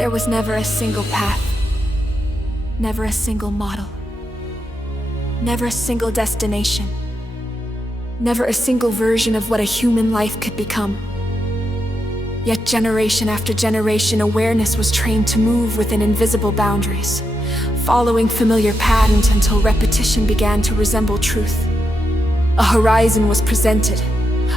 There was never a single path, never a single model, never a single destination, never a single version of what a human life could become. Yet generation after generation, awareness was trained to move within invisible boundaries, following familiar patterns until repetition began to resemble truth. A horizon was presented,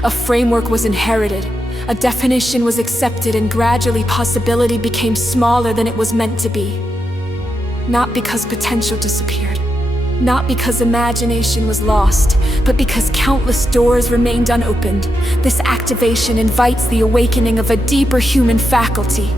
a framework was inherited, a definition was accepted, and gradually possibility became smaller than it was meant to be. Not because potential disappeared, not because imagination was lost, but because countless doors remained unopened. This activation invites the awakening of a deeper human faculty.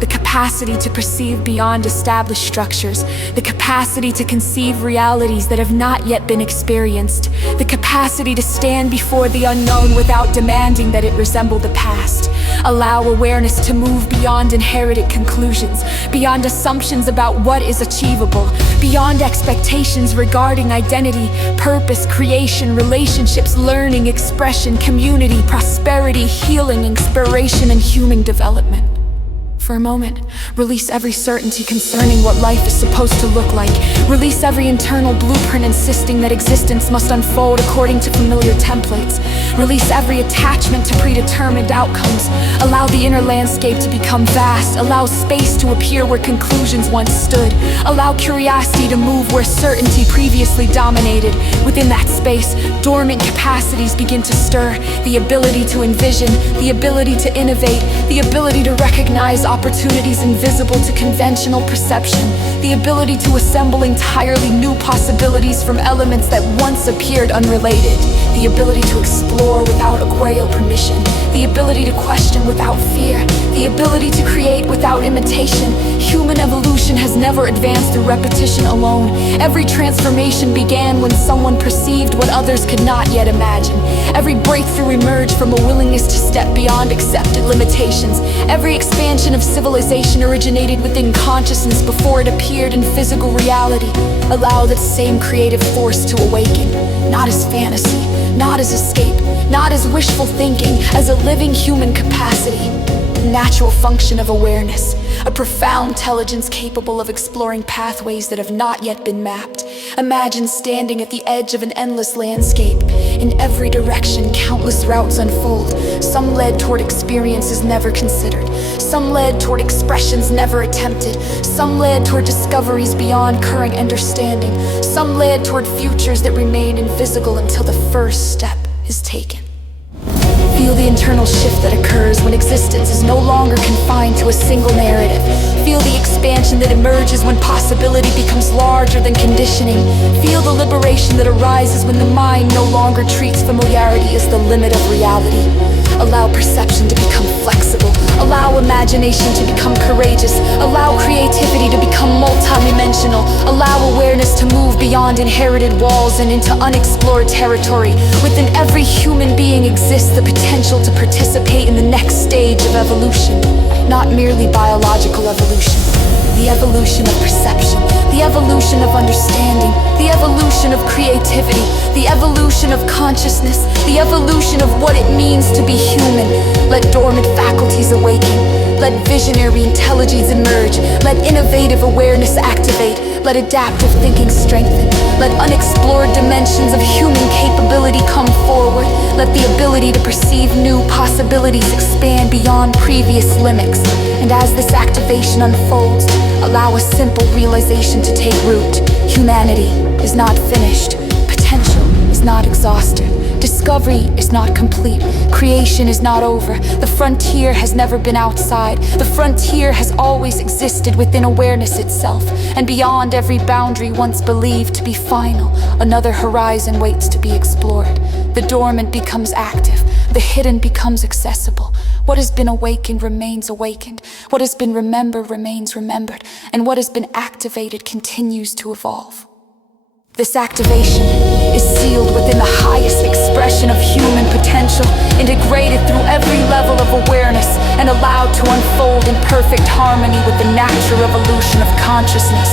The capacity to perceive beyond established structures, the capacity to conceive realities that have not yet been experienced, the capacity to stand before the unknown without demanding that it resemble the past. Allow awareness to move beyond inherited conclusions, beyond assumptions about what is achievable, beyond expectations regarding identity, purpose, creation, relationships, learning, expression, community, prosperity, healing, inspiration, and human development. For a moment, release every certainty concerning what life is supposed to look like. Release every internal blueprint insisting that existence must unfold according to familiar templates. Release every attachment to predetermined outcomes. Allow the inner landscape to become vast. Allow space to appear where conclusions once stood. Allow curiosity to move where certainty previously dominated. Within that space, dormant capacities begin to stir. The ability to envision, the ability to innovate, the ability to recognize opportunities invisible to conventional perception, the ability to assemble entirely new possibilities from elements that once appeared unrelated, the ability to explore without aguayo permission, the ability to question without fear, the ability to create without imitation. Human evolution has never advanced through repetition alone. Every transformation began when someone perceived what others could not yet imagine. Every breakthrough emerged from a willingness to step beyond accepted limitations. Every expansion of civilization originated within consciousness before it appeared in physical reality. Allow that same creative force to awaken, not as fantasy, not as escape, not as wishful thinking, as a living human capacity, a natural function of awareness, a profound intelligence capable of exploring pathways that have not yet been mapped. Imagine standing at the edge of an endless landscape. In every direction, countless routes unfold. Some led toward experiences never considered. Some led toward expressions never attempted. Some led toward discoveries beyond current understanding. Some led toward futures that remain invisible until the first step is taken. Feel the internal shift that occurs when existence is no longer confined to a single narrative. Feel the expansion that emerges when possibility becomes larger than conditioning. Feel the liberation that arises when the mind no longer treats familiarity as the limit of reality. Allow perception to become flexible. Allow imagination to become courageous. Allow creativity to become multidimensional. Allow awareness to move beyond inherited walls and into unexplored territory. Within every human being exists the potential to participate in the next stage of evolution. Not merely biological evolution, the evolution of perception, the evolution of understanding, the evolution of creativity, the evolution of consciousness, the evolution of what it means to be human. Let dormant faculties awaken. Let visionary intelligence emerge. Let innovative awareness activate. Let adaptive thinking strengthen. Let unexplored dimensions of human capability come forward. Let the ability to perceive new possibilities expand beyond previous limits. And as this activation unfolds, allow a simple realization to take root. Humanity is not finished. Potential is not exhausted. Discovery is not complete. Creation is not over. The frontier has never been outside. The frontier has always existed within awareness itself. And beyond every boundary once believed to be final, another horizon waits to be explored. The dormant becomes active. The hidden becomes accessible. What has been awakened remains awakened. What has been remembered remains remembered. And what has been activated continues to evolve. This activation is sealed within the highest expression of human potential, integrated through every level of awareness, and allowed to unfold in perfect harmony with the natural evolution of consciousness.